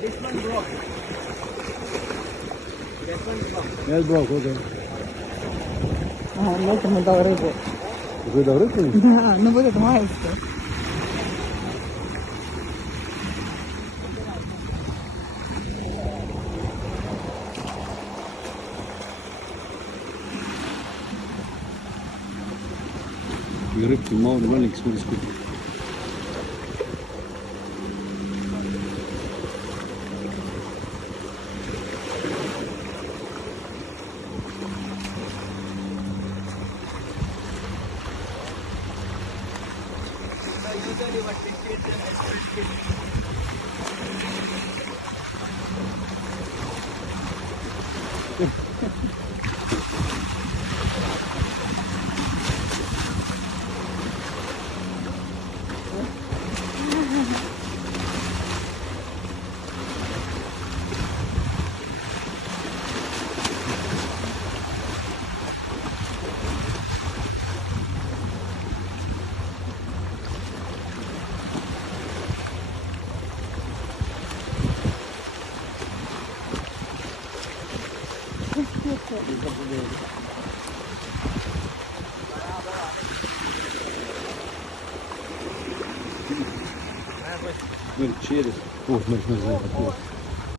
This one broke. That one broke. Yes, bro, okay. Дайте ми дали рибу. Ви дав рибу? Ну буде домагається. І рибки мав нормальний експрес. Usually what we see is an express Через. О, смотри, смотри, смотри.